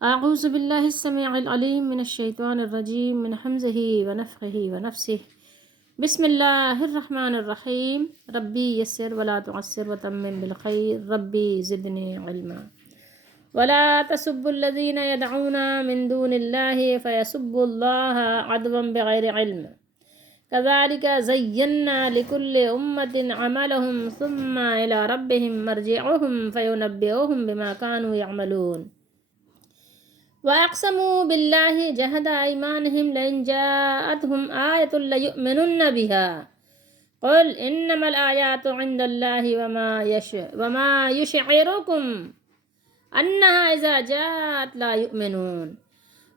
اعوذ باللہ السمیع العلیم من الشیطان الرجیم من حمزہ ونفخہ ونفسہ بسم اللہ الرحمن الرحیم ربی یسر ولا تعسر وتمم بالخیر ربی زدنی علما ولا تسبوا الذین يدعون من دون اللہ فیسبوا اللہ عدوا بغیر علم كذلك زينا لكل أمة عملهم ثم إلى ربهم مرجعهم فينبئهم بما كانوا يعملون وَأَقْسَمُوا بِاللَّهِ جَهْدَ أَيْمَانِهِمْ لَئِنْ جَاءَتْهُمْ آيَةٌ لَيُؤْمِنُنَّ بِهَا قُلْ إِنَّمَا الْآيَاتُ عِندَ اللَّهِ وَمَا يُشْعِرُكُمْ أَنَّهَا إِذَا جَاءَتْ لَا يُؤْمِنُونَ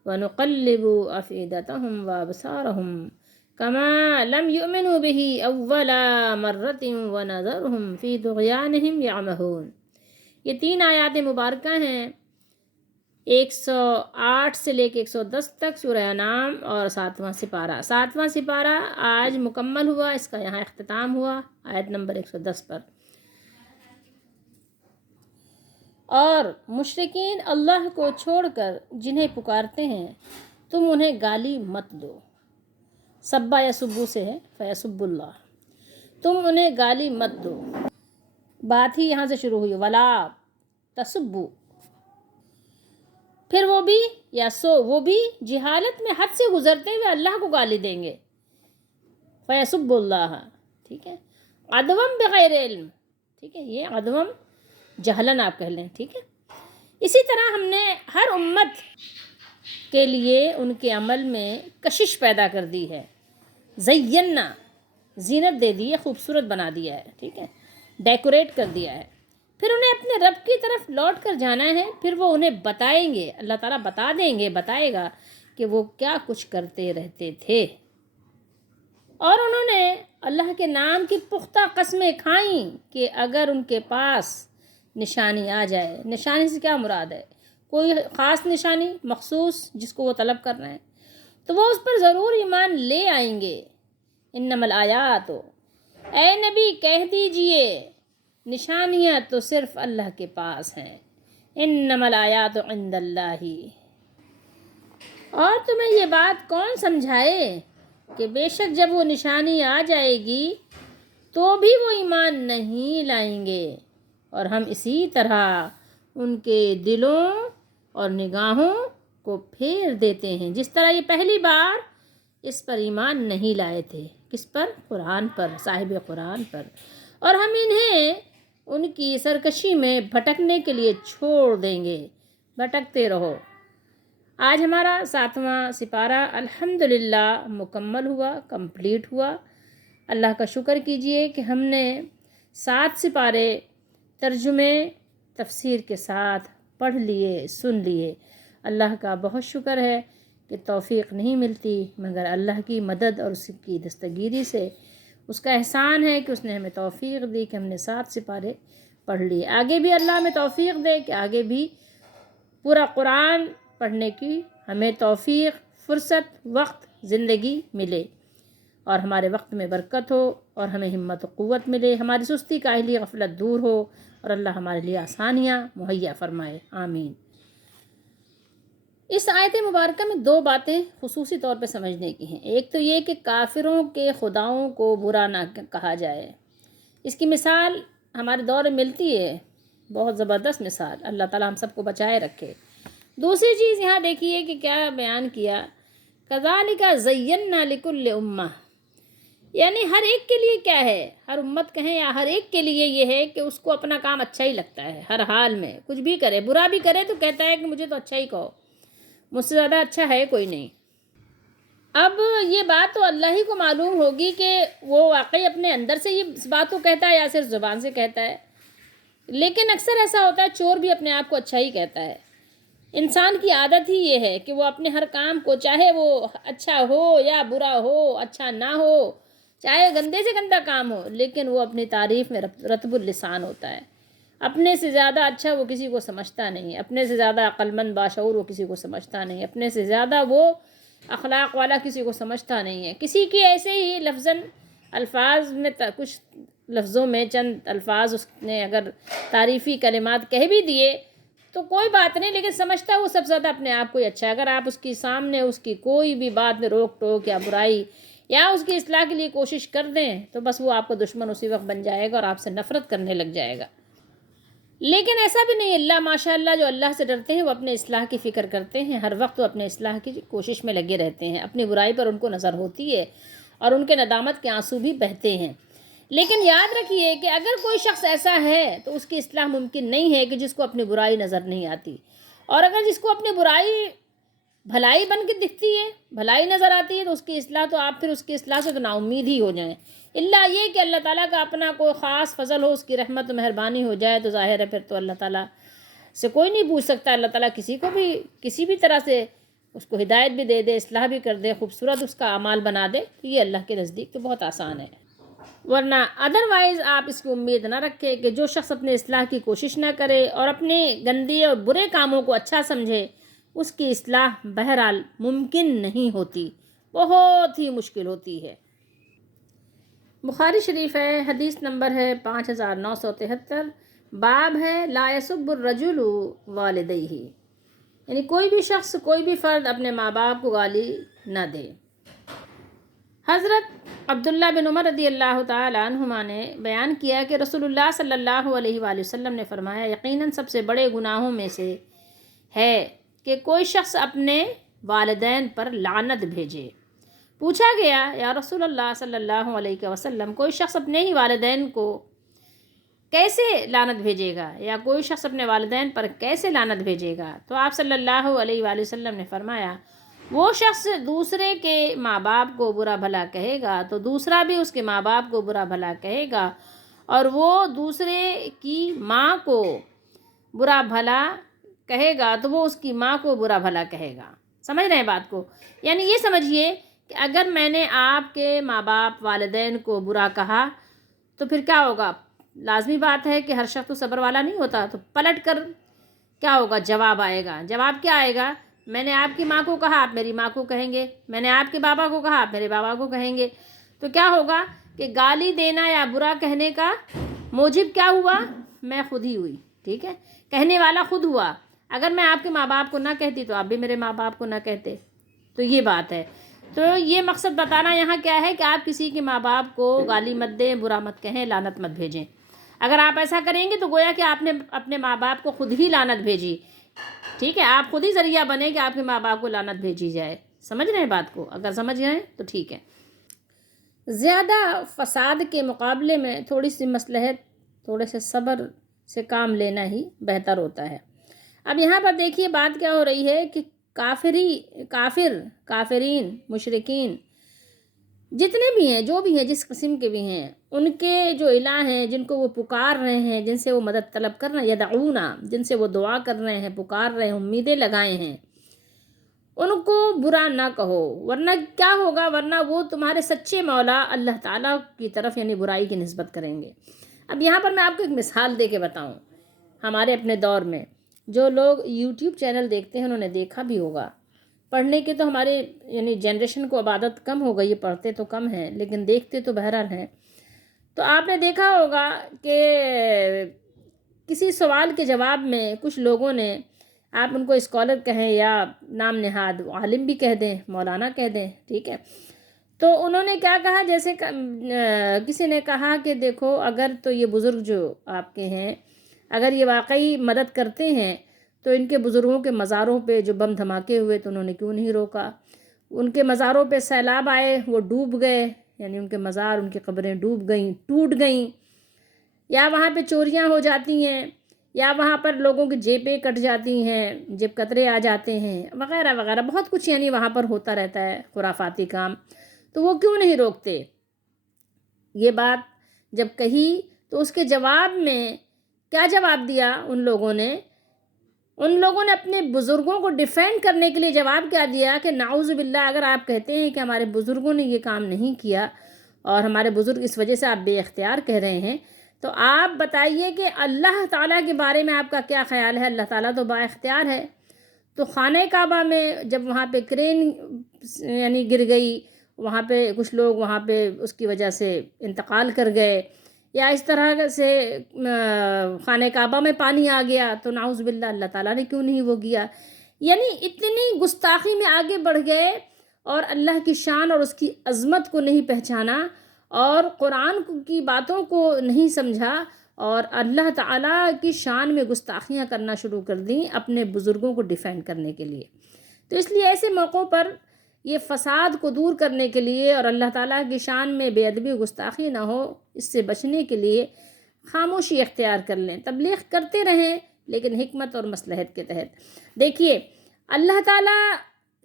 وَنُقَلِّبُ أَفْئِدَتَهُمْ وَأَبْصَارَهُمْ كَمَا لَمْ يُؤْمِنُوا بِهِ أَوَّلَ مَرَّةٍ وَنَذَرُهُمْ فِي طُغْيَانِهِمْ يَعْمَهُونَ۔ یہ 3 آیات مبارکہ ہیں، 108 سے لے کے 110 تک سورہ انعام اور 7واں سپارہ۔ 7واں سپارہ آج مکمل ہوا، اس کا یہاں اختتام ہوا آیت نمبر 110 پر۔ اور مشرکین اللہ کو چھوڑ کر جنہیں پکارتے ہیں تم انہیں گالی مت دو۔ سبا یسبو سے ہے فیسب اللہ، تم انہیں گالی مت دو۔ بات ہی یہاں سے شروع ہوئی، ولا تسبو، پھر وہ بھی جہالت میں حد سے گزرتے ہوئے اللہ کو گالی دیں گے۔ فیسب اللہ، ٹھیک ہے، عدوم بغیر علم، ٹھیک ہے، یہ عدوم جہلن آپ کہہ لیں، ٹھیک ہے۔ اسی طرح ہم نے ہر امت کے لیے ان کے عمل میں کشش پیدا کر دی ہے، زینا، زینت دے دی ہے، خوبصورت بنا دیا ہے، ٹھیک ہے، ڈیکوریٹ کر دیا ہے۔ پھر انہیں اپنے رب کی طرف لوٹ کر جانا ہے، پھر وہ انہیں بتائیں گے، اللہ تعالیٰ بتائے گا کہ وہ کیا کچھ کرتے رہتے تھے۔ اور انہوں نے اللہ کے نام کی پختہ قسمیں کھائیں کہ اگر ان کے پاس نشانی آ جائے، نشانی سے کیا مراد ہے؟ کوئی خاص نشانی مخصوص جس کو وہ طلب کر رہے ہیں، تو وہ اس پر ضرور ایمان لے آئیں گے۔ انما الآیات، اے نبی کہہ دیجئے نشانیاں تو صرف اللہ کے پاس ہیں، انما الآیات عند اللہ۔ اور تمہیں یہ بات کون سمجھائے کہ بے شک جب وہ نشانی آ جائے گی تو بھی وہ ایمان نہیں لائیں گے، اور ہم اسی طرح ان کے دلوں اور نگاہوں کو پھیر دیتے ہیں جس طرح یہ پہلی بار اس پر ایمان نہیں لائے تھے۔ کس پر؟ قرآن پر، صاحب قرآن پر۔ اور ہم انہیں ان کی سرکشی میں بھٹکنے کے لیے چھوڑ دیں گے، بھٹکتے رہو۔ آج ہمارا 7واں سپارہ الحمدللہ مکمل ہوا، کمپلیٹ ہوا۔ اللہ کا شکر کیجئے کہ ہم نے 7 سپارے ترجمے تفسیر کے ساتھ پڑھ لیے، سن لیے۔ اللہ کا بہت شکر ہے کہ توفیق نہیں ملتی مگر اللہ کی مدد اور اس کی دستگیری سے۔ اس کا احسان ہے کہ اس نے ہمیں توفیق دی کہ ہم نے 7 سپارے پڑھ لیے۔ آگے بھی اللہ ہمیں توفیق دے کہ آگے بھی پورا قرآن پڑھنے کی ہمیں توفیق، فرصت، وقت، زندگی ملے، اور ہمارے وقت میں برکت ہو، اور ہمیں ہمت و قوت ملے، ہماری سستی کاہلی غفلت دور ہو، اور اللہ ہمارے لیے آسانیاں مہیا فرمائے، آمین۔ اس آیت مبارکہ میں 2 باتیں خصوصی طور پہ سمجھنے کی ہیں۔ ایک تو یہ کہ کافروں کے خداؤں کو برا نہ کہا جائے۔ اس کی مثال ہمارے دور میں ملتی ہے، بہت زبردست مثال، اللہ تعالیٰ ہم سب کو بچائے رکھے۔ دوسری چیز یہاں دیکھیے کہ کیا بیان کیا، کذالک زینا لکل امہ، یعنی ہر ایک کے لیے کیا ہے، ہر امت کہیں یا ہر ایک کے لیے یہ ہے کہ اس کو اپنا کام اچھا ہی لگتا ہے، ہر حال میں کچھ بھی کرے، برا بھی کرے تو کہتا ہے کہ مجھے تو اچھا ہی کہو، مجھ سے زیادہ اچھا ہے کوئی نہیں۔ اب یہ بات تو اللہ ہی کو معلوم ہوگی کہ وہ واقعی اپنے اندر سے یہ اس بات کو کہتا ہے یا صرف زبان سے کہتا ہے، لیکن اکثر ایسا ہوتا ہے چور بھی اپنے آپ کو اچھا ہی کہتا ہے۔ انسان کی عادت ہی یہ ہے کہ وہ اپنے ہر کام کو، چاہے وہ اچھا ہو یا برا ہو، اچھا نہ ہو، چاہے گندے سے گندہ کام ہو، لیکن وہ اپنی تعریف میں رطب اللسان ہوتا ہے۔ اپنے سے زیادہ اچھا وہ کسی کو سمجھتا نہیں، اپنے سے زیادہ عقل مند باشعور وہ کسی کو سمجھتا نہیں، اپنے سے زیادہ وہ اخلاق والا کسی کو سمجھتا نہیں ہے۔ کسی کی ایسے ہی لفظاً الفاظ میں کچھ لفظوں میں چند الفاظ اس نے اگر تعریفی کلمات کہہ بھی دیے تو تو کوئی بات نہیں، لیکن سمجھتا ہے وہ سب سے زیادہ اپنے آپ کو ہی اچھا ہے۔ اگر آپ اس کی سامنے اس کی کوئی بھی بات میں روک ٹوک یا برائی یا اس کی اصلاح کے لیے کوشش کر دیں تو بس وہ آپ کا دشمن اسی وقت بن جائے گا اور آپ سے نفرت کرنے لگ جائے گا۔ لیکن ایسا بھی نہیں، اللہ ماشاء اللہ جو اللہ سے ڈرتے ہیں وہ اپنے اصلاح کی فکر کرتے ہیں، ہر وقت وہ اپنے اصلاح کی کوشش میں لگے رہتے ہیں، اپنی برائی پر ان کو نظر ہوتی ہے اور ان کے ندامت کے آنسو بھی بہتے ہیں۔ لیکن یاد رکھیے کہ اگر کوئی شخص ایسا ہے تو اس کی اصلاح ممکن نہیں ہے کہ جس کو اپنی برائی نظر نہیں آتی، اور اگر جس کو اپنی برائی بھلائی بن کے دکھتی ہے، بھلائی نظر آتی ہے، تو اس کی اصلاح تو آپ پھر اس کی اصلاح سے تو نا امید ہی ہو جائیں، الا یہ کہ اللہ تعالیٰ کا اپنا کوئی خاص فضل ہو، اس کی رحمت و مہربانی ہو جائے تو ظاہر ہے پھر تو اللہ تعالیٰ سے کوئی نہیں پوچھ سکتا، اللہ تعالیٰ کسی کو بھی کسی بھی طرح سے اس کو ہدایت بھی دے دے، اصلاح بھی کر دے، خوبصورت اس کا اعمال بنا دے، تو یہ اللہ کے نزدیک تو بہت آسان ہے۔ ورنہ ادروائز آپ اس کی امید نہ رکھیں کہ جو شخص اپنے اصلاح کی کوشش نہ کرے اور اپنے گندے اور برے کاموں کو اچھا سمجھے، اس کی اصلاح بہرحال ممکن نہیں ہوتی، بہت ہی مشکل ہوتی ہے۔ بخاری شریف ہے، حدیث نمبر ہے 5973، باب ہے لا یسب الرجل والدیہ، یعنی کوئی بھی شخص، کوئی بھی فرد اپنے ماں باپ کو گالی نہ دے۔ حضرت عبداللہ بن عمر رضی اللہ تعالیٰ عنہما نے بیان کیا کہ رسول اللہ صلی اللہ علیہ وآلہ وسلم نے فرمایا، یقیناً سب سے بڑے گناہوں میں سے ہے کہ کوئی شخص اپنے والدین پر لعنت بھیجے۔ پوچھا گیا، یا رسول اللہ صلی اللہ علیہ وسلم، کوئی شخص اپنے ہی والدین کو کیسے لعنت بھیجے گا، یا کوئی شخص اپنے والدین پر کیسے لعنت بھیجے گا؟ تو آپ صلی اللہ علیہ وآلہ وسلم نے فرمایا، وہ شخص دوسرے کے ماں باپ کو برا بھلا کہے گا تو دوسرا بھی اس کے ماں باپ کو برا بھلا کہے گا، اور وہ دوسرے کی ماں کو برا بھلا کہے گا تو وہ اس کی ماں کو برا بھلا کہے گا۔ سمجھ رہے ہیں بات کو؟ یعنی یہ سمجھیے کہ اگر میں نے آپ کے ماں باپ والدین کو برا کہا تو پھر کیا ہوگا؟ لازمی بات ہے کہ ہر شخص تو صبر والا نہیں ہوتا، تو پلٹ کر کیا ہوگا؟ جواب آئے گا۔ جواب کیا آئے گا؟ میں نے آپ کی ماں کو کہا، آپ میری ماں کو کہیں گے، میں نے آپ کے بابا کو کہا، آپ میرے بابا کو کہیں گے، تو کیا ہوگا کہ گالی دینا یا برا کہنے کا موجب کیا ہوا؟ میں خود ہی ہوئی، ٹھیک ہے، کہنے والا خود ہوا۔ اگر میں آپ کے ماں باپ کو نہ کہتی تو آپ بھی میرے ماں باپ کو نہ کہتے، تو یہ بات ہے۔ تو یہ مقصد بتانا یہاں کیا ہے کہ آپ کسی کے ماں باپ کو گالی مت دیں، برا مت کہیں، لعنت مت بھیجیں۔ اگر آپ ایسا کریں گے تو گویا کہ آپ نے اپنے ماں باپ کو خود ہی لعنت بھیجی، ٹھیک ہے، آپ خود ہی ذریعہ بنے کہ آپ کے ماں باپ کو لعنت بھیجی جائے۔ سمجھ رہے ہیں بات کو؟ اگر سمجھ گئے تو ٹھیک ہے۔ زیادہ فساد کے مقابلے میں تھوڑی سی مصلحت، تھوڑے سے صبر سے کام لینا ہی بہتر ہوتا ہے۔ اب یہاں پر دیکھیے بات کیا ہو رہی ہے کہ کافرین، مشرکین جتنے بھی ہیں، جو بھی ہیں، جس قسم کے بھی ہیں، ان کے جو الہ ہیں، جن کو وہ پکار رہے ہیں، جن سے وہ مدد طلب کر رہے ہیں، یدعونا، جن سے وہ دعا کر رہے ہیں، پکار رہے ہیں، امیدیں لگائے ہیں، ان کو برا نہ کہو، ورنہ کیا ہوگا؟ ورنہ وہ تمہارے سچے مولا اللہ تعالیٰ کی طرف یعنی برائی کی نسبت کریں گے۔ اب یہاں پر میں آپ کو ایک مثال دے کے بتاؤں، ہمارے اپنے دور میں جو لوگ یوٹیوب چینل دیکھتے ہیں انہوں نے دیکھا بھی ہوگا، پڑھنے کے تو ہمارے یعنی جنریشن کو عبادت کم ہو گئی ہے، پڑھتے تو کم ہیں لیکن دیکھتے تو بہرحال ہیں۔ تو آپ نے دیکھا ہوگا کہ کسی سوال کے جواب میں کچھ لوگوں نے، آپ ان کو اسکالر کہیں یا نام نہاد عالم بھی کہہ دیں، مولانا کہہ دیں، ٹھیک ہے، تو انہوں نے کیا کہا؟ جیسے کسی نے کہا کہ دیکھو، اگر تو یہ بزرگ جو آپ کے ہیں اگر یہ واقعی مدد کرتے ہیں تو ان کے بزرگوں کے مزاروں پہ جو بم دھماکے ہوئے تو انہوں نے کیوں نہیں روکا؟ ان کے مزاروں پہ سیلاب آئے، وہ ڈوب گئے، یعنی ان کے مزار، ان کی قبریں ڈوب گئیں، ٹوٹ گئیں، یا وہاں پہ چوریاں ہو جاتی ہیں، یا وہاں پر لوگوں کی جیبیں کٹ جاتی ہیں، جیب کترے آ جاتے ہیں، وغیرہ وغیرہ، بہت کچھ یعنی وہاں پر ہوتا رہتا ہے خرافاتی کام، تو وہ کیوں نہیں روکتے؟ یہ بات جب کہی تو اس کے جواب میں کیا جواب دیا ان لوگوں نے اپنے بزرگوں کو ڈیفینڈ کرنے کے لیے جواب کیا دیا کہ نعوذ باللہ، اگر آپ کہتے ہیں کہ ہمارے بزرگوں نے یہ کام نہیں کیا اور ہمارے بزرگ اس وجہ سے آپ بے اختیار کہہ رہے ہیں، تو آپ بتائیے کہ اللہ تعالیٰ کے بارے میں آپ کا کیا خیال ہے؟ اللہ تعالیٰ تو با اختیار ہے۔ تو خانہ کعبہ میں جب وہاں پہ کرین یعنی گر گئی، وہاں پہ کچھ لوگ وہاں پہ اس کی وجہ سے انتقال کر گئے، یا اس طرح سے خانہ کعبہ میں پانی آ گیا تو نعوذ باللہ اللہ تعالیٰ نے کیوں نہیں وہ کیا. یعنی اتنی گستاخی میں آگے بڑھ گئے اور اللہ کی شان اور اس کی عظمت کو نہیں پہچانا اور قرآن کی باتوں کو نہیں سمجھا اور اللہ تعالیٰ کی شان میں گستاخیاں کرنا شروع کر دیں اپنے بزرگوں کو ڈیفینڈ کرنے کے لیے. تو اس لیے ایسے موقعوں پر یہ فساد کو دور کرنے کے لیے اور اللہ تعالیٰ کی شان میں بے ادبی گستاخی نہ ہو، اس سے بچنے کے لیے خاموشی اختیار کر لیں، تبلیغ کرتے رہیں لیکن حکمت اور مصلحت کے تحت. دیکھیے اللہ تعالیٰ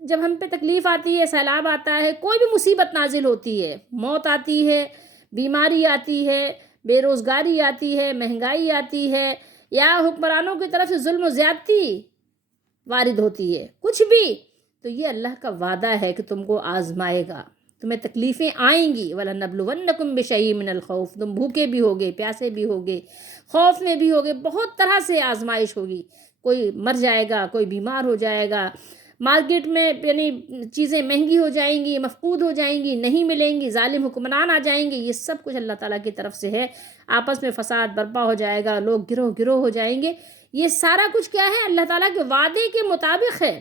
جب ہم پہ تکلیف آتی ہے، سیلاب آتا ہے، کوئی بھی مصیبت نازل ہوتی ہے، موت آتی ہے، بیماری آتی ہے، بے روزگاری آتی ہے، مہنگائی آتی ہے، یا حکمرانوں کی طرف سے ظلم و زیادتی وارد ہوتی ہے، کچھ بھی، تو یہ اللہ کا وعدہ ہے کہ تم کو آزمائے گا، تمہیں تکلیفیں آئیں گی. وَلَنَبْلُوَنَّكُمْ بِشَيْءٍ مِّنَ الْخَوْفِ، تم بھوکے بھی ہوگے، پیاسے بھی ہوگے، خوف میں بھی ہوگے، بہت طرح سے آزمائش ہوگی. کوئی مر جائے گا، کوئی بیمار ہو جائے گا، مارکیٹ میں یعنی چیزیں مہنگی ہو جائیں گی، مفقود ہو جائیں گی، نہیں ملیں گی، ظالم حکمران آ جائیں گے. یہ سب کچھ اللہ تعالیٰ کی طرف سے ہے. آپس میں فساد برپا ہو جائے گا، لوگ گروہ گروہ ہو جائیں گے. یہ سارا کچھ کیا ہے؟ اللہ تعالیٰ کے وعدے کے مطابق ہے.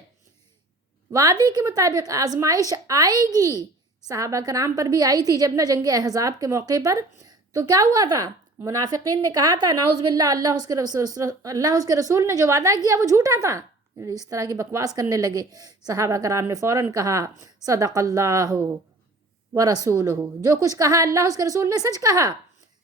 وعدے کے مطابق آزمائش آئے گی. صحابہ کرام پر بھی آئی تھی جب نہ جنگ احزاب کے موقع پر. تو کیا ہوا تھا؟ منافقین نے کہا تھا نعوذ باللہ اللہ اس کے رسول نے جو وعدہ کیا وہ جھوٹا تھا، اس طرح کی بکواس کرنے لگے. صحابہ کرام نے فوراً کہا صدق اللہ ورسولہ، جو کچھ کہا اللہ اس کے رسول نے سچ کہا.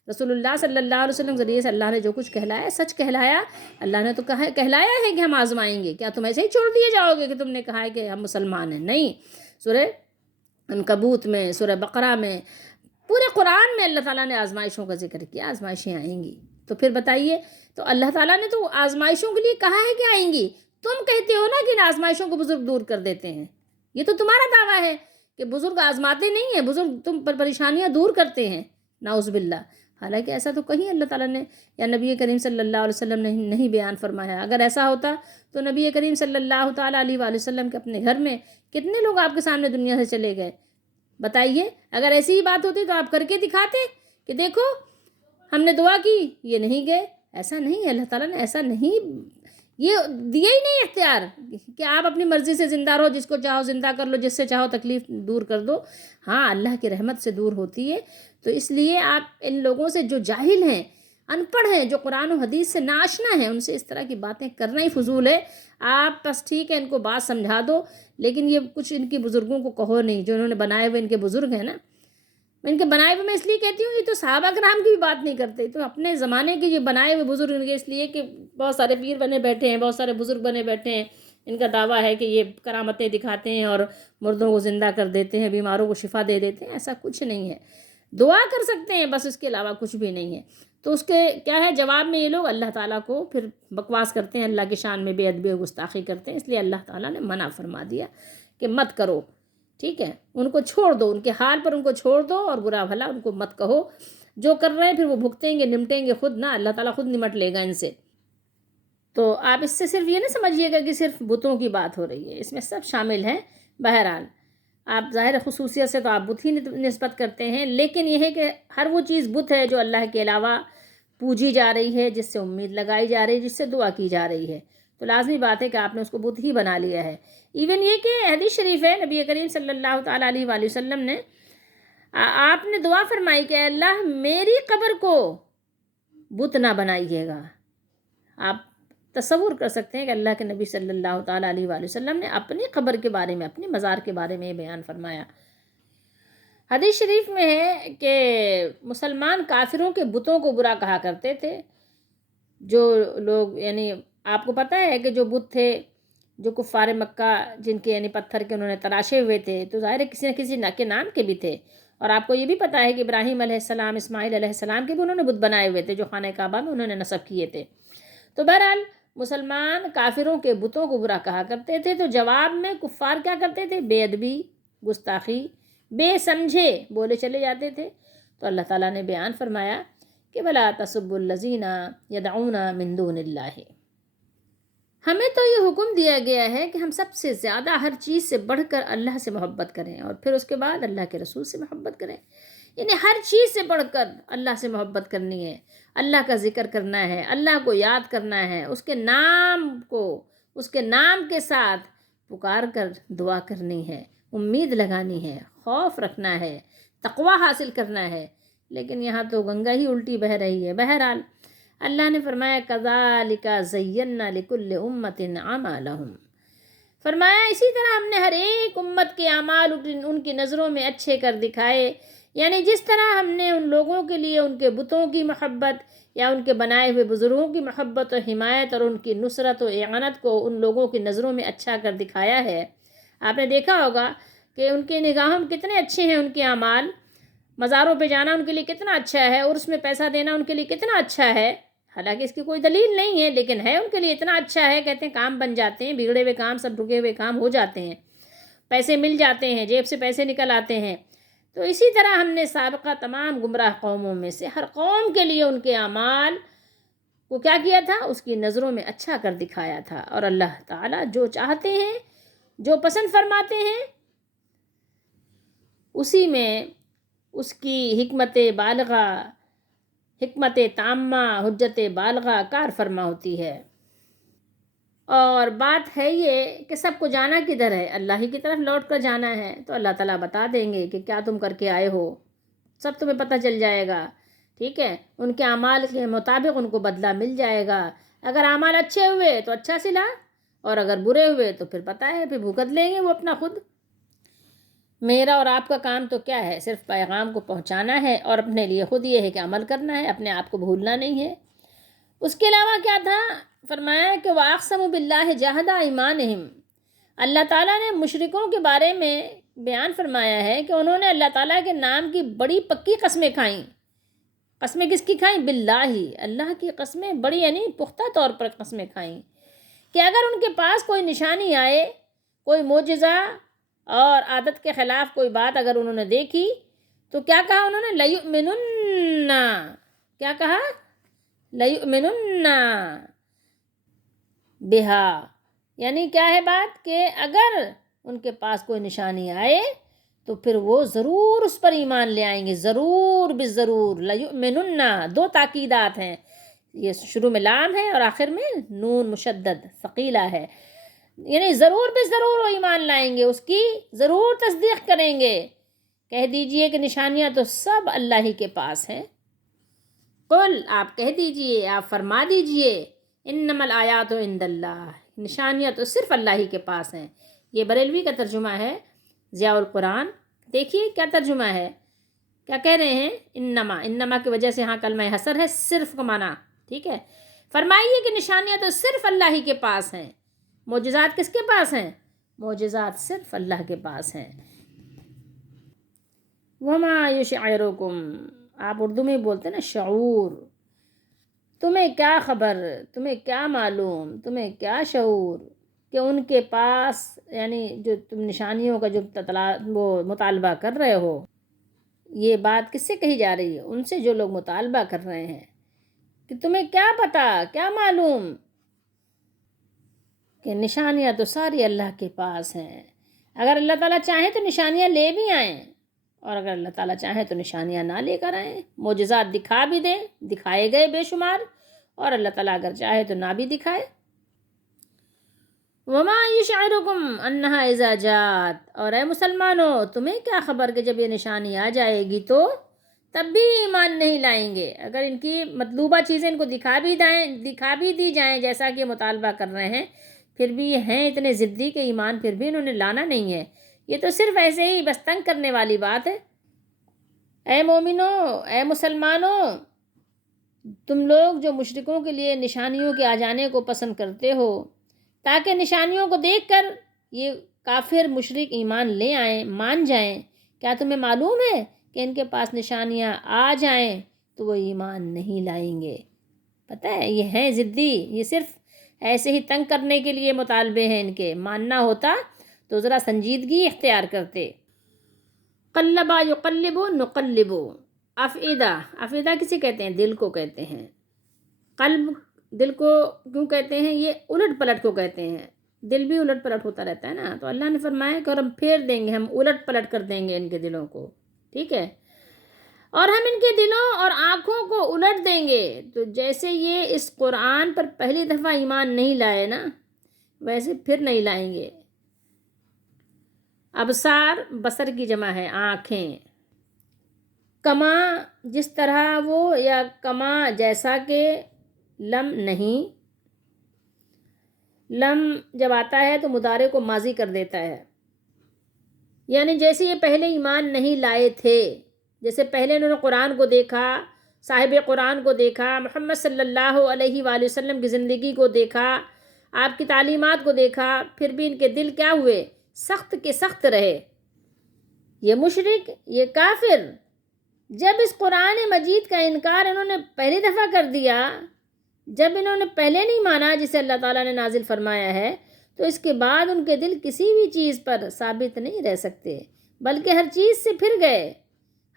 رسول اللہ صلی اللہ علیہ وسلم کے ذریعے سے اللہ نے جو کچھ کہلایا سچ کہلایا. اللہ نے تو کہلایا ہے کہ ہم آزمائیں گے. کیا تم ایسے ہی چھوڑ دیے جاؤ گے کہ تم نے کہا ہے کہ ہم مسلمان ہیں؟ نہیں. سورہ عنکبوت میں، سورہ بقرہ میں، پورے قرآن میں اللہ تعالیٰ نے آزمائشوں کا ذکر کیا. آزمائشیں آئیں گی. تو پھر بتائیے، تو اللہ تعالیٰ نے تو آزمائشوں کے لیے کہا ہے کہ آئیں گی. تم کہتے ہو نا کہ ان آزمائشوں کو بزرگ دور کر دیتے ہیں. یہ تو تمہارا دعویٰ ہے کہ بزرگ آزماتے نہیں ہیں، بزرگ تم پر پریشانیاں دور کرتے ہیں. نعوذ باللہ. حالانکہ ایسا تو کہیں اللہ تعالیٰ نے یا نبی کریم صلی اللہ علیہ وسلم نے نہیں بیان فرمایا. اگر ایسا ہوتا تو نبی کریم صلی اللہ تعالیٰ علیہ وآلہ وسلم کے اپنے گھر میں کتنے لوگ آپ کے سامنے دنیا سے چلے گئے؟ بتائیے. اگر ایسی ہی بات ہوتی تو آپ کر کے دکھاتے کہ دیکھو ہم نے دعا کی، یہ نہیں گئے. ایسا نہیں ہے. اللہ تعالیٰ نے ایسا نہیں، یہ دیا ہی نہیں اختیار کہ آپ اپنی مرضی سے زندہ رہو، جس کو چاہو زندہ کر لو، جس سے چاہو تکلیف دور کر دو. ہاں اللہ کی رحمت سے دور ہوتی ہے. تو اس لیے آپ ان لوگوں سے جو جاہل ہیں، ان پڑھ ہیں، جو قرآن و حدیث سے ناآشنا ہیں، ان سے اس طرح کی باتیں کرنا ہی فضول ہے. آپ بس ٹھیک ہے ان کو بات سمجھا دو، لیکن یہ کچھ ان کی بزرگوں کو کہو نہیں جو انہوں نے بنائے ہوئے ان کے بزرگ ہیں نا. میں ان کے بنائے ہوئے میں اس لیے کہتی ہوں، یہ تو صحابہ کرام کی بھی بات نہیں کرتے، تو اپنے زمانے کے جو بنائے ہوئے بزرگ ان کے، اس لیے کہ بہت سارے پیر بنے بیٹھے ہیں، بہت سارے بزرگ بنے بیٹھے ہیں. ان کا دعویٰ ہے کہ یہ کرامتیں دکھاتے ہیں اور مردوں کو زندہ کر دیتے ہیں، بیماروں کو شفا دے دیتے ہیں. ایسا کچھ نہیں ہے. دعا کر سکتے ہیں بس، اس کے علاوہ کچھ بھی نہیں ہے. تو اس کے کیا ہے جواب میں یہ لوگ اللہ تعالیٰ کو پھر بکواس کرتے ہیں، اللہ کی شان میں بے ادبی و گستاخی کرتے ہیں. اس لیے اللہ تعالیٰ نے منع فرما دیا کہ مت کرو. ٹھیک ہے، ان کو چھوڑ دو، ان کے حال پر ان کو چھوڑ دو اور برا بھلا ان کو مت کہو. جو کر رہے ہیں پھر وہ بھگتیں گے، نمٹیں گے خود، نہ اللہ تعالیٰ خود نمٹ لے گا ان سے. تو آپ اس سے صرف یہ نہیں سمجھیے گا کہ صرف بتوں کی بات ہو رہی ہے، اس میں سب شامل ہیں. بہرحال آپ ظاہر خصوصیت سے تو آپ بت ہی نسبت کرتے ہیں، لیکن یہ ہے کہ ہر وہ چیز بت ہے جو اللہ کے علاوہ پوجی جا رہی ہے، جس سے امید لگائی جا رہی ہے، جس سے دعا کی جا رہی ہے. تو لازمی بات ہے کہ آپ نے اس کو بت ہی بنا لیا ہے. ایون یہ کہ حدیث شریف ہے نبی کریم صلی اللہ تعالیٰ علیہ وآلہ وسلم نے آپ نے دعا فرمائی کہ اللہ میری قبر کو بت نہ بنائیے گا. آپ تصور کر سکتے ہیں کہ اللہ کے نبی صلی اللہ تعالیٰ علیہ وآلہ وسلم نے اپنی قبر کے بارے میں، اپنے مزار کے بارے میں بیان فرمایا. حدیث شریف میں ہے کہ مسلمان کافروں کے بتوں کو برا کہا کرتے تھے. جو لوگ یعنی آپ کو پتہ ہے کہ جو بت تھے، جو کفار مکہ، جن کے یعنی پتھر کے انہوں نے تراشے ہوئے تھے، تو ظاہر ہے کسی نہ کسی کے نام کے بھی تھے. اور آپ کو یہ بھی پتہ ہے کہ ابراہیم علیہ السلام، اسماعیل علیہ السلام کے بھی انہوں نے بت بنائے ہوئے تھے جو خانہ کعبہ میں انہوں نے نصب کیے تھے. تو بہرحال مسلمان کافروں کے بتوں کو برا کہا کرتے تھے. تو جواب میں کفار کیا کرتے تھے؟ بے ادبی، گستاخی، بے سمجھے بولے چلے جاتے تھے. تو اللہ تعالیٰ نے بیان فرمایا کہ وَلَا تَسُبُّوا الَّذِينَ يَدْعُونَ مِن دُونِ اللَّهِ. ہمیں تو یہ حکم دیا گیا ہے کہ ہم سب سے زیادہ ہر چیز سے بڑھ کر اللہ سے محبت کریں اور پھر اس کے بعد اللہ کے رسول سے محبت کریں. یعنی ہر چیز سے بڑھ کر اللہ سے محبت کرنی ہے، اللہ کا ذکر کرنا ہے، اللہ کو یاد کرنا ہے، اس کے نام کو اس کے نام کے ساتھ پکار کر دعا کرنی ہے، امید لگانی ہے، خوف رکھنا ہے، تقوی حاصل کرنا ہے۔ لیکن یہاں تو گنگا ہی الٹی بہہ رہی ہے۔ بہرحال اللہ نے فرمایا کذالک زینا لکل امت اعمالہم، فرمایا اسی طرح ہم نے ہر ایک امت کے اعمال ان کی نظروں میں اچھے کر دکھائے، یعنی جس طرح ہم نے ان لوگوں کے لیے ان کے بتوں کی محبت یا ان کے بنائے ہوئے بزرگوں کی محبت و حمایت اور ان کی نصرت و اعانت کو ان لوگوں کی نظروں میں اچھا کر دکھایا ہے۔ آپ نے دیکھا ہوگا کہ ان کی نگاہوں میں کتنے اچھے ہیں ان کے اعمال، مزاروں پہ جانا ان کے لیے کتنا اچھا ہے اور اس میں پیسہ دینا ان کے لیے کتنا اچھا ہے، حالانکہ اس کی کوئی دلیل نہیں ہے لیکن ہے ان کے لیے اتنا اچھا ہے، کہتے ہیں کام بن جاتے ہیں، بگڑے ہوئے کام سب رکے ہوئے کام ہو جاتے ہیں، پیسے مل جاتے ہیں، جیب سے پیسے نکل آتے ہیں۔ تو اسی طرح ہم نے سابقہ تمام گمراہ قوموں میں سے ہر قوم کے لیے ان کے اعمال کو کیا کیا تھا، اس کی نظروں میں اچھا کر دکھایا تھا، اور اللہ تعالیٰ جو چاہتے ہیں، جو پسند فرماتے ہیں، اسی میں اس کی حکمت تامہ، حجت بالغہ کار فرما ہوتی ہے۔ اور بات ہے یہ کہ سب کو جانا کدھر ہے، اللہ ہی کی طرف لوٹ کر جانا ہے، تو اللہ تعالیٰ بتا دیں گے کہ کیا تم کر کے آئے ہو، سب تمہیں پتہ چل جائے گا، ٹھیک ہے، ان کے اعمال کے مطابق ان کو بدلہ مل جائے گا۔ اگر اعمال اچھے ہوئے تو اچھا صلہ، اور اگر برے ہوئے تو پھر پتہ ہے، پھر بھگت لیں گے وہ اپنا خود۔ میرا اور آپ کا کام تو کیا ہے، صرف پیغام کو پہنچانا ہے، اور اپنے لیے خود یہ ہے کہ عمل کرنا ہے، اپنے آپ کو بھولنا نہیں ہے۔ اس کے علاوہ کیا تھا، فرمایا کہ وَأَقْسَمُوا بِاللَّهِ جَهْدَ أَيْمَانِهِمْ، اللہ تعالیٰ نے مشرکوں کے بارے میں بیان فرمایا ہے کہ انہوں نے اللہ تعالیٰ کے نام کی بڑی پکی قسمیں کھائیں۔ قسمیں کس کی کھائیں؟ باللہ، اللہ کی قسمیں، بڑی یعنی پختہ طور پر قسمیں کھائیں کہ اگر ان کے پاس کوئی نشانی آئے، کوئی معجزہ اور عادت کے خلاف کوئی بات اگر انہوں نے دیکھی تو کیا کہا انہوں نے، لَيُؤْمِنُنَّ، کیا کہا، لَيُؤْمِنُنَّ بِهَا، یعنی کیا ہے بات کہ اگر ان کے پاس کوئی نشانی آئے تو پھر وہ ضرور اس پر ایمان لے آئیں گے، ضرور بالضرور، لَيُؤْمِنُنَّ، دو تاکیدات ہیں، یہ شروع میں لام ہے اور آخر میں نون مشدد ثقیلہ ہے، یعنی ضرور بالضرور وہ ایمان لائیں گے، اس کی ضرور تصدیق کریں گے۔ کہہ دیجئے کہ نشانیاں تو سب اللہ ہی کے پاس ہیں۔ قل، آپ کہہ دیجئے، آپ فرما دیجئے، انما الآیات عند اللہ، نشانیاں تو صرف اللہ ہی کے پاس ہیں۔ یہ بریلوی کا ترجمہ ہے، ضیاء القرآن، دیکھیے کیا ترجمہ ہے، کیا کہہ رہے ہیں، انما کی وجہ سے ہاں کلمہ حصر ہے، صرف کا معنی، ٹھیک ہے، فرمائیے کہ نشانیاں تو صرف اللہ ہی کے پاس ہیں۔ معجزات کس کے پاس ہیں؟ معجزات صرف اللہ کے پاس ہیں۔ وَمَا يُشْعِرُكُمْ، آپ اردو میں بولتے ہیں نا شعور، تمہیں کیا خبر، تمہیں کیا معلوم، تمہیں کیا شعور کہ ان کے پاس، یعنی جو تم نشانیوں کا جو وہ مطالبہ کر رہے ہو، یہ بات کس سے کہی جا رہی ہے؟ ان سے جو لوگ مطالبہ کر رہے ہیں کہ تمہیں کیا پتہ، کیا معلوم کہ نشانیاں تو ساری اللہ کے پاس ہیں۔ اگر اللہ تعالیٰ چاہیں تو نشانیاں لے بھی آئیں، اور اگر اللہ تعالیٰ چاہیں تو نشانیاں نہ لے کر آئیں، معجزات دکھا بھی دیں، دکھائے گئے بے شمار، اور اللہ تعالیٰ اگر چاہے تو نہ بھی دکھائے۔ وَمَا يُشْعِرُكُمْ أَنَّهَا إِذَا جَاءَتْ، اور اے مسلمانوں تمہیں کیا خبر کہ جب یہ نشانی آ جائے گی تو تب بھی ایمان نہیں لائیں گے۔ اگر ان کی مطلوبہ چیزیں ان کو دکھا بھی دی جائیں جیسا کہ مطالبہ کر رہے ہیں، پھر بھی یہ ہیں اتنے ضدی کہ ایمان پھر بھی انہوں نے لانا نہیں ہے۔ یہ تو صرف ایسے ہی بس تنگ کرنے والی بات ہے۔ اے مومنوں، اے مسلمانوں، تم لوگ جو مشرکوں کے لیے نشانیوں کے آ جانے کو پسند کرتے ہو تاکہ نشانیوں کو دیکھ کر یہ کافر مشرک ایمان لے آئیں، مان جائیں، کیا تمہیں معلوم ہے کہ ان کے پاس نشانیاں آ جائیں تو وہ ایمان نہیں لائیں گے؟ پتہ ہے یہ ہیں ضدی، یہ صرف ایسے ہی تنگ کرنے کے لیے مطالبے ہیں ان کے، ماننا ہوتا تو ذرا سنجیدگی اختیار کرتے۔ قلبا یقلب نقلب، افئدہ کسے کہتے ہیں؟ دل کو کہتے ہیں۔ قلب دل کو کیوں کہتے ہیں؟ یہ الٹ پلٹ کو کہتے ہیں، دل بھی الٹ پلٹ ہوتا رہتا ہے نا، تو اللہ نے فرمایا کہ اور ہم پھیر دیں گے، ہم الٹ پلٹ کر دیں گے ان کے دلوں کو، ٹھیک ہے۔ اور ہم ان کے دلوں اور آنکھوں کو الٹ دیں گے. تو جیسے یہ اس قرآن پر پہلی دفعہ ایمان نہیں لائے نا، ویسے پھر نہیں لائیں گے. ابصار بصر کی جمع ہے، آنکھیں. کما جس طرح وہ، یا کما جیسا کہ، لم نہیں. لم جب آتا ہے تو مضارع کو ماضی کر دیتا ہے، یعنی جیسے یہ پہلے ایمان نہیں لائے تھے، جیسے پہلے انہوں نے قرآن کو دیکھا، صاحب قرآن کو دیکھا، محمد صلی اللہ علیہ وآلہ وسلم کی زندگی کو دیکھا، آپ کی تعلیمات کو دیکھا، پھر بھی ان کے دل کیا ہوئے؟ سخت کے سخت رہے. یہ مشرک، یہ کافر، جب اس قرآن مجید کا انکار انہوں نے پہلی دفعہ کر دیا، جب انہوں نے پہلے نہیں مانا جسے اللہ تعالیٰ نے نازل فرمایا ہے، تو اس کے بعد ان کے دل کسی بھی چیز پر ثابت نہیں رہ سکتے، بلکہ ہر چیز سے پھر گئے،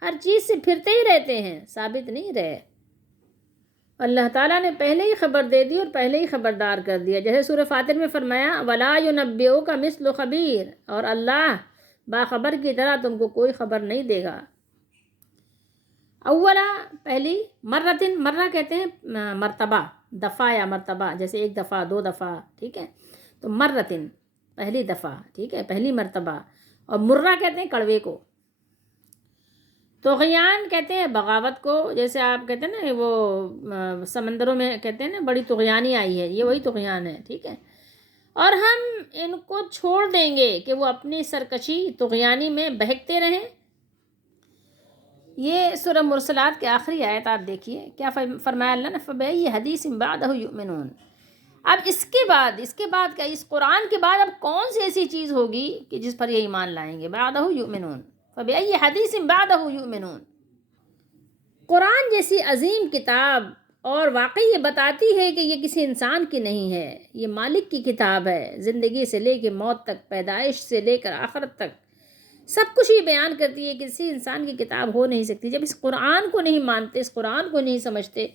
ہر چیز سے پھرتے ہی رہتے ہیں، ثابت نہیں رہے. اللہ تعالیٰ نے پہلے ہی خبر دے دی اور پہلے ہی خبردار کر دیا، جیسے سورہ فاتر میں فرمایا وَلَا يُنَبِّئُكَ مِثْلُ خَبِيرٍ، اور اللہ باخبر کی طرح تم کو کوئی خبر نہیں دے گا. اولا پہلی، مرتن، مرہ کہتے ہیں مرتبہ، دفعہ یا مرتبہ، جیسے ایک دفعہ، دو دفعہ، ٹھیک ہے، تو مرتن پہلی دفعہ، ٹھیک ہے، پہلی مرتبہ. اور مرہ کہتے ہیں کڑوے کو. طغیان کہتے ہیں بغاوت کو، جیسے آپ کہتے ہیں نا وہ سمندروں میں کہتے ہیں نا بڑی طغیانی آئی ہے، یہ وہی طغیان ہے، ٹھیک ہے. اور ہم ان کو چھوڑ دیں گے کہ وہ اپنی سرکشی طغیانی میں بہکتے رہیں. یہ سورہ مرسلات کے آخری آیت آپ دیکھیے کیا فرمایا اللہ نے، فَبِأَيِّ حَدِيثٍ بَعْدَهُ يُؤْمِنُونَ. اب اس کے بعد کیا، اس قرآن کے بعد اب کون سی ایسی چیز ہوگی کہ جس پر یہ ایمان لائیں گے؟ بَعْدَهُ يُؤْمِنُونَ، فَبِأَيِّ حَدِيثٍ بَعْدَهُ يُؤْمِنُونَ. قرآن جیسی عظیم کتاب، اور واقعی یہ بتاتی ہے کہ یہ کسی انسان کی نہیں ہے، یہ مالک کی کتاب ہے. زندگی سے لے کے موت تک، پیدائش سے لے کر آخرت تک، سب کچھ یہ بیان کرتی ہے کہ کسی انسان کی کتاب ہو نہیں سکتی. جب اس قرآن کو نہیں مانتے، اس قرآن کو نہیں سمجھتے،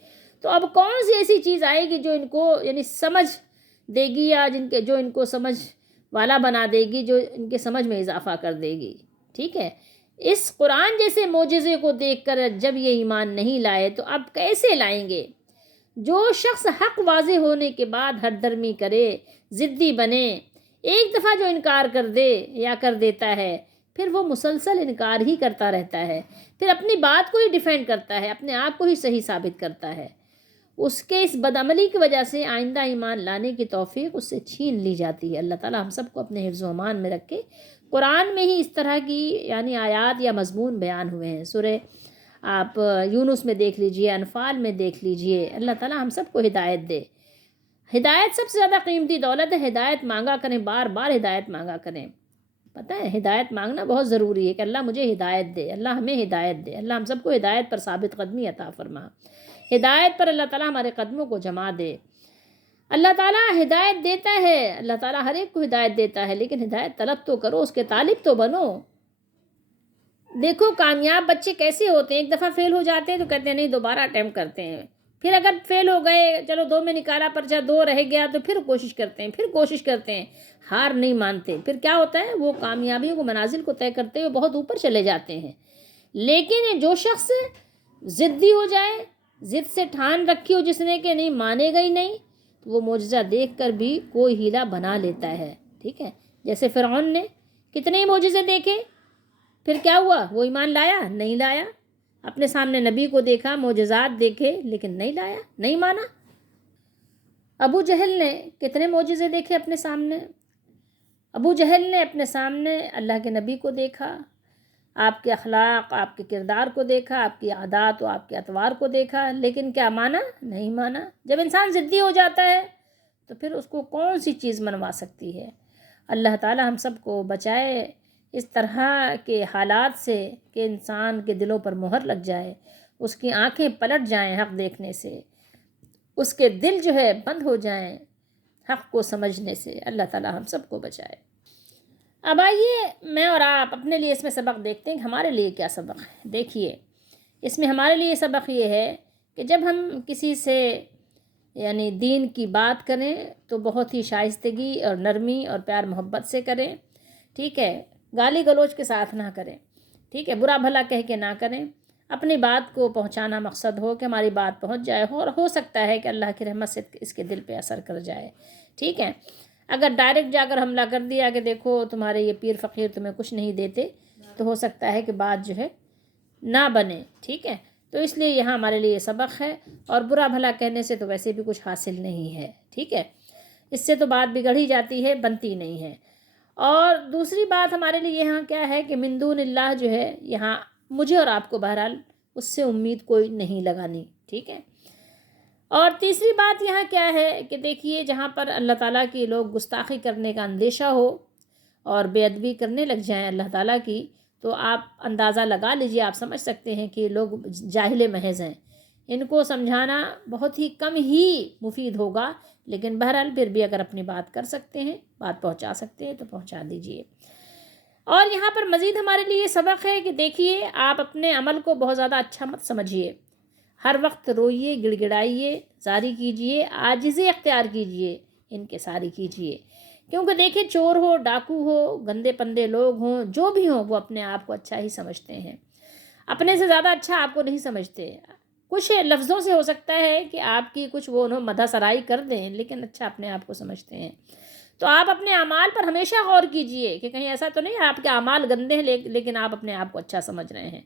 تو اب کون سی ایسی چیز آئے گی جو ان کو یعنی سمجھ دے گی، یا جو ان کو سمجھ والا بنا دے گی، جو ان کے سمجھ میں اضافہ کر دے گی. ٹھیک ہے، اس قرآن جیسے معجزے کو دیکھ کر جب یہ ایمان نہیں لائے تو اب کیسے لائیں گے؟ جو شخص حق واضح ہونے کے بعد ہر درمی کرے، ضدی بنے، ایک دفعہ جو انکار کر دے یا کر دیتا ہے، پھر وہ مسلسل انکار ہی کرتا رہتا ہے، پھر اپنی بات کو ہی ڈیفینڈ کرتا ہے، اپنے آپ کو ہی صحیح ثابت کرتا ہے. اس کے اس بدعملی کی وجہ سے آئندہ ایمان لانے کی توفیق اس سے چھین لی جاتی ہے. اللہ تعالیٰ ہم سب کو اپنے حفظ و امان میں رکھے. قرآن میں ہی اس طرح کی یعنی آیات یا مضمون بیان ہوئے ہیں. سورہ آپ یونس میں دیکھ لیجئے، انفال میں دیکھ لیجئے. اللہ تعالیٰ ہم سب کو ہدایت دے. ہدایت سب سے زیادہ قیمتی دولت ہے. ہدایت مانگا کریں، بار بار ہدایت مانگا کریں. پتہ ہے ہدایت مانگنا بہت ضروری ہے کہ اللہ مجھے ہدایت دے، اللہ ہمیں ہدایت دے. اللہ ہم سب کو ہدایت پر ثابت قدمی عطا فرما. ہدایت پر اللہ تعالیٰ ہمارے قدموں کو جما دے. اللہ تعالیٰ ہدایت دیتا ہے، اللہ تعالیٰ ہر ایک کو ہدایت دیتا ہے، لیکن ہدایت طلب تو کرو، اس کے طالب تو بنو. دیکھو کامیاب بچے کیسے ہوتے ہیں، ایک دفعہ فیل ہو جاتے ہیں تو کہتے ہیں نہیں دوبارہ اٹیمپٹ کرتے ہیں. پھر اگر فیل ہو گئے، چلو 2 میں نکالا پرچہ 2 رہ گیا، تو پھر کوشش کرتے ہیں، ہار نہیں مانتے. پھر کیا ہوتا ہے، وہ کامیابیوں کو، منازل کو طے کرتے ہوئے بہت اوپر چلے جاتے ہیں. لیکن جو شخص ضدی ہو جائے، ضد سے ٹھان رکھی ہو جس نے کہ نہیں مانے گا ہی نہیں، تو وہ معجزہ دیکھ کر بھی کوئی ہیلا بنا لیتا ہے. ٹھیک ہے، جیسے فرعون نے کتنے معجزے دیکھے، پھر کیا ہوا، وہ ایمان لایا؟ نہیں لایا. اپنے سامنے نبی کو دیکھا، معجزات دیکھے، لیکن نہیں لایا، نہیں مانا. ابو جہل نے کتنے معجزے دیکھے اپنے سامنے. ابو جہل نے اپنے سامنے اللہ کے نبی کو دیکھا، آپ کے اخلاق، آپ کے کردار کو دیکھا، آپ کی عادات و آپ کے اطوار کو دیکھا، لیکن کیا مانا؟ نہیں مانا. جب انسان ضدی ہو جاتا ہے تو پھر اس کو کون سی چیز منوا سکتی ہے؟ اللہ تعالی ہم سب کو بچائے اس طرح کے حالات سے کہ انسان کے دلوں پر مہر لگ جائے، اس کی آنکھیں پلٹ جائیں حق دیکھنے سے، اس کے دل جو ہے بند ہو جائیں حق کو سمجھنے سے. اللہ تعالی ہم سب کو بچائے. اب آئیے میں اور آپ اپنے لیے اس میں سبق دیکھتے ہیں کہ ہمارے لیے کیا سبق ہے. دیکھیے اس میں ہمارے لیے سبق یہ ہے کہ جب ہم کسی سے یعنی دین کی بات کریں تو بہت ہی شائستگی اور نرمی اور پیار محبت سے کریں. ٹھیک ہے، گالی گلوچ کے ساتھ نہ کریں. ٹھیک ہے، برا بھلا کہہ کے نہ کریں. اپنی بات کو پہنچانا مقصد ہو کہ ہماری بات پہنچ جائے ہو، اور ہو سکتا ہے کہ اللہ کی رحمت سے اس کے دل پہ اثر کر جائے. ٹھیک ہے. اگر ڈائریکٹ جا کر حملہ کر دیا کہ دیکھو تمہارے یہ پیر فقیر تمہیں کچھ نہیں دیتے، تو ہو سکتا ہے کہ بات جو ہے نہ بنے. ٹھیک ہے. تو اس لیے یہاں ہمارے لیے یہ سبق ہے، اور برا بھلا کہنے سے تو ویسے بھی کچھ حاصل نہیں ہے. ٹھیک ہے. اس سے تو بات بگڑ ہی جاتی ہے، بنتی نہیں ہے. اور دوسری بات ہمارے لیے یہاں کیا ہے کہ من دون اللہ جو ہے، یہاں مجھے اور آپ کو بہرحال اس سے امید کوئی نہیں لگانی. ٹھیک ہے. اور تیسری بات یہاں کیا ہے کہ دیکھیے، جہاں پر اللہ تعالیٰ کی لوگ گستاخی کرنے کا اندیشہ ہو اور بے ادبی کرنے لگ جائیں اللہ تعالیٰ کی، تو آپ اندازہ لگا لیجئے، آپ سمجھ سکتے ہیں کہ یہ لوگ جاہل محض ہیں. ان کو سمجھانا بہت ہی کم ہی مفید ہوگا، لیکن بہرحال پھر بھی اگر اپنی بات کر سکتے ہیں، بات پہنچا سکتے ہیں تو پہنچا دیجئے. اور یہاں پر مزید ہمارے لیے سبق ہے کہ دیکھیے، آپ اپنے عمل کو بہت زیادہ اچھا مت سمجھیے. ہر وقت روئیے، گڑ گڑائیے، زاری کیجئے، عاجزی اختیار کیجئے، انکساری کیجئے. کیونکہ دیکھیں، چور ہو، ڈاکو ہو، گندے پندے لوگ ہوں، جو بھی ہوں، وہ اپنے آپ کو اچھا ہی سمجھتے ہیں. اپنے سے زیادہ اچھا آپ کو نہیں سمجھتے. کچھ لفظوں سے ہو سکتا ہے کہ آپ کی کچھ وہ انہوں مدح سرائی کر دیں، لیکن اچھا اپنے آپ کو سمجھتے ہیں. تو آپ اپنے اعمال پر ہمیشہ غور کیجئے کہ کہیں ایسا تو نہیں آپ کے اعمال گندے ہیں لیکن آپ اپنے آپ کو اچھا سمجھ رہے ہیں.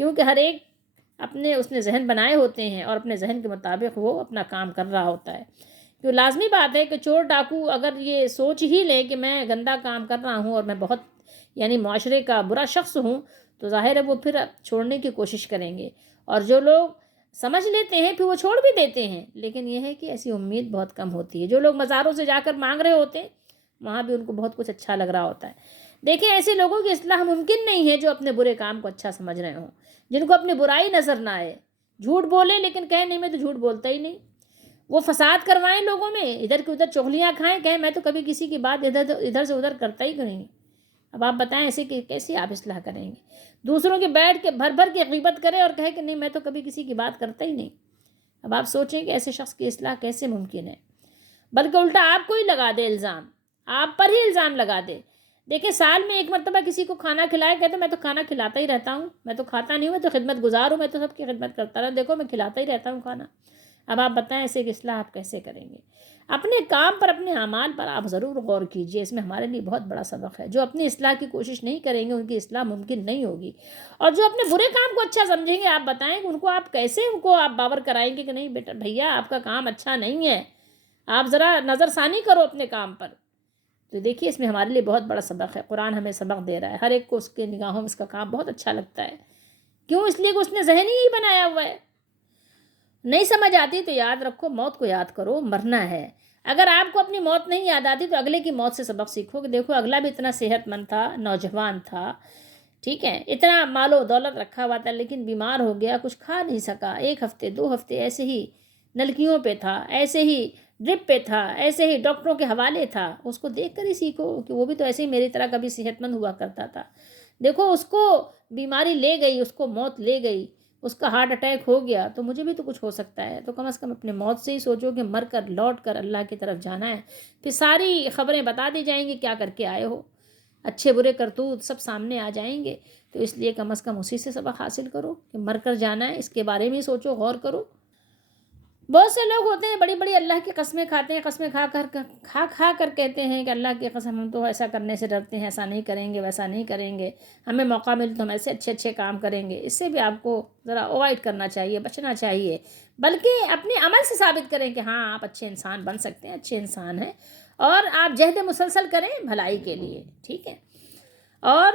کیونکہ ہر ایک اپنے اس نے ذہن بنائے ہوتے ہیں، اور اپنے ذہن کے مطابق وہ اپنا کام کر رہا ہوتا ہے. تو لازمی بات ہے کہ چور ڈاکو اگر یہ سوچ ہی لے کہ میں گندا کام کر رہا ہوں اور میں بہت یعنی معاشرے کا برا شخص ہوں، تو ظاہر ہے وہ پھر چھوڑنے کی کوشش کریں گے. اور جو لوگ سمجھ لیتے ہیں پھر وہ چھوڑ بھی دیتے ہیں، لیکن یہ ہے کہ ایسی امید بہت کم ہوتی ہے. جو لوگ مزاروں سے جا کر مانگ رہے ہوتے ہیں، وہاں بھی ان کو بہت کچھ اچھا لگ رہا ہوتا ہے. دیکھیں، ایسے لوگوں کی اصلاح ممکن نہیں ہے جو اپنے برے کام کو اچھا سمجھ رہے ہوں، جن کو اپنی برائی نظر نہ آئے. جھوٹ بولے لیکن کہیں نہیں میں تو جھوٹ بولتا ہی نہیں. وہ فساد کروائیں لوگوں میں، ادھر کی ادھر چغلیاں کھائیں، کہیں میں تو کبھی کسی کی بات ادھر سے ادھر کرتا ہی نہیں. اب آپ بتائیں ایسے کہ کیسے آپ اصلاح کریں گے؟ دوسروں کے بیٹھ کے بھر بھر کے غیبت کرے اور کہے کہ نہیں میں تو کبھی کسی کی بات کرتا ہی نہیں. اب آپ سوچیں کہ ایسے شخص کی اصلاح کیسے ممکن ہے؟ بلکہ الٹا آپ کو ہی لگا دے الزام، آپ پر ہی الزام لگا دے. دیکھیں، سال میں ایک مرتبہ کسی کو کھانا کھلائے، کہتے میں تو کھانا کھلاتا ہی رہتا ہوں، میں تو کھاتا نہیں ہوں، میں تو خدمت گزار ہوں، میں تو سب کی خدمت کرتا رہا، دیکھو میں کھلاتا ہی رہتا ہوں کھانا. اب آپ بتائیں ایسے کہ اصلاح آپ کیسے کریں گے؟ اپنے کام پر، اپنے اعمال پر آپ ضرور غور کیجئے. اس میں ہمارے لیے بہت بڑا سبق ہے. جو اپنی اصلاح کی کوشش نہیں کریں گے ان کی اصلاح ممکن نہیں ہوگی. اور جو اپنے برے کام کو اچھا سمجھیں گے، آپ بتائیں کہ ان کو آپ کیسے آپ باور کرائیں گے کہ نہیں بیٹا بھیا آپ کا کام اچھا نہیں ہے، آپ ذرا نظر ثانی کرو اپنے کام پر. تو دیکھیے، اس میں ہمارے لیے بہت بڑا سبق ہے. قرآن ہمیں سبق دے رہا ہے. ہر ایک کو اس کے نگاہوں میں اس کا کام بہت اچھا لگتا ہے. کیوں؟ اس لیے کہ اس نے ذہن ہی نہیں بنایا ہوا ہے. نہیں سمجھ آتی تو یاد رکھو، موت کو یاد کرو، مرنا ہے. اگر آپ کو اپنی موت نہیں یاد آتی تو اگلے کی موت سے سبق سیکھو کہ دیکھو اگلا بھی اتنا صحت مند تھا، نوجوان تھا، ٹھیک ہے، اتنا مال و دولت رکھا ہوا تھا، لیکن بیمار ہو گیا، کچھ کھا نہیں سکا. 1 ہفتے 2 ہفتے ایسے ہی نلکیوں پہ تھا، ایسے ہی ڈرپ پہ تھا، ایسے ہی ڈاکٹروں کے حوالے تھا. اس کو دیکھ کر ہی سیکھو کہ وہ بھی تو ایسے ہی میری طرح کبھی صحت مند ہوا کرتا تھا. دیکھو اس کو بیماری لے گئی، اس کو موت لے گئی، اس کا ہارٹ اٹیک ہو گیا، تو مجھے بھی تو کچھ ہو سکتا ہے. تو کم از کم اپنے موت سے ہی سوچو کہ مر کر لوٹ کر اللہ کی طرف جانا ہے. پھر ساری خبریں بتا دی جائیں گی کیا کر کے آئے ہو، اچھے برے کرتوت سب سامنے آ جائیں گے. تو اس لیے کم از کم اسی سے سبق حاصل کرو کہ مر کر جانا ہے، اس کے بارے میں ہی سوچو، غور کرو. بہت سے لوگ ہوتے ہیں بڑی بڑی اللہ کی قسمیں کھاتے ہیں، قسمیں کھا کر کہتے ہیں کہ اللہ کی قسم ہم تو ایسا کرنے سے ڈرتے ہیں، ایسا نہیں کریں گے، ویسا نہیں کریں گے، ہمیں موقع ملے تو ہم ایسے اچھے اچھے کام کریں گے. اس سے بھی آپ کو ذرا اوائڈ کرنا چاہیے، بچنا چاہیے. بلکہ اپنے عمل سے ثابت کریں کہ ہاں آپ اچھے انسان بن سکتے ہیں، اچھے انسان ہیں، اور آپ جہد مسلسل کریں بھلائی کے لیے. ٹھیک ہے. اور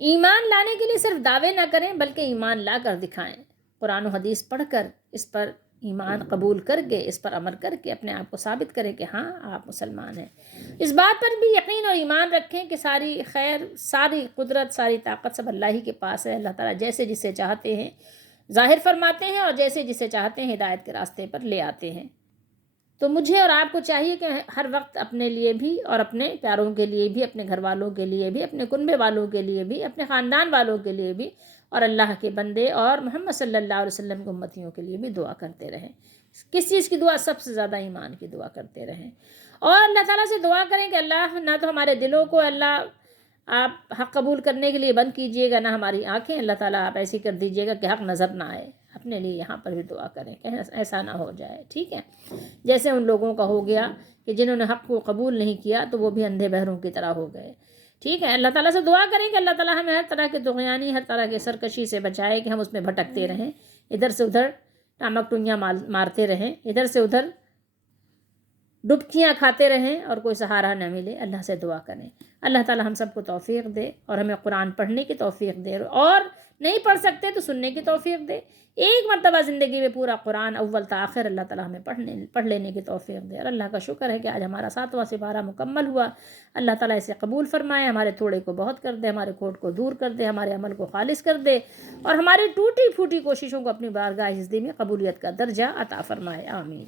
ایمان لانے کے لیے صرف دعوے نہ کریں بلکہ ایمان لا کر دکھائیں. قرآن و حدیث پڑھ کر اس پر ایمان قبول کر کے اس پر عمل کر کے اپنے آپ کو ثابت کریں کہ ہاں آپ مسلمان ہیں. اس بات پر بھی یقین اور ایمان رکھیں کہ ساری خیر، ساری قدرت، ساری طاقت سب اللہ ہی کے پاس ہے. اللہ تعالیٰ جیسے جسے چاہتے ہیں ظاہر فرماتے ہیں اور جیسے جسے چاہتے ہیں ہدایت کے راستے پر لے آتے ہیں. تو مجھے اور آپ کو چاہیے کہ ہر وقت اپنے لیے بھی اور اپنے پیاروں کے لیے بھی، اپنے گھر والوں کے لیے بھی، اپنے کنبے والوں کے لیے بھی، اپنے خاندان والوں کے لیے بھی، اور اللہ کے بندے اور محمد صلی اللہ علیہ وسلم کی امتیوں کے لیے بھی دعا کرتے رہیں. کس چیز کی دعا؟ سب سے زیادہ ایمان کی دعا کرتے رہیں. اور اللہ تعالیٰ سے دعا کریں کہ اللہ نہ تو ہمارے دلوں کو اللہ آپ حق قبول کرنے کے لیے بند کیجئے گا، نہ ہماری آنکھیں، اللہ تعالیٰ آپ ایسی کر دیجئے گا کہ حق نظر نہ آئے۔ اپنے لیے یہاں پر بھی دعا کریں کہ ایسا نہ ہو جائے، ٹھیک ہے؟ جیسے ان لوگوں کا ہو گیا کہ جنہوں نے حق کو قبول نہیں کیا تو وہ بھی اندھے بہروں کی طرح ہو گئے، ٹھیک ہے؟ اللہ تعالیٰ سے دعا کریں کہ اللہ تعالیٰ ہمیں ہر طرح کے طغیانی، ہر طرح کے سرکشی سے بچائے کہ ہم اس میں بھٹکتے رہیں، ادھر سے ادھر ٹامک ٹوئیاں مارتے رہیں، ادھر سے ادھر ڈبکیاں کھاتے رہیں اور کوئی سہارا نہ ملے۔ اللہ سے دعا کریں، اللہ تعالیٰ ہم سب کو توفیق دے اور ہمیں قرآن پڑھنے کی توفیق دے، اور نہیں پڑھ سکتے تو سننے کی توفیق دے۔ ایک مرتبہ زندگی میں پورا قرآن اول تا آخر اللہ تعالیٰ ہمیں پڑھ لینے کی توفیق دے۔ اور اللہ کا شکر ہے کہ آج ہمارا 7واں سپارہ مکمل ہوا۔ اللہ تعالیٰ اسے قبول فرمائے، ہمارے تھوڑے کو بہت کر دے، ہمارے کھوٹ کو دور کر دے، ہمارے عمل کو خالص کر دے، اور ہماری ٹوٹی پھوٹی کوششوں کو اپنی بارگاہ عزت میں قبولیت کا درجہ عطا فرمائے، آمین۔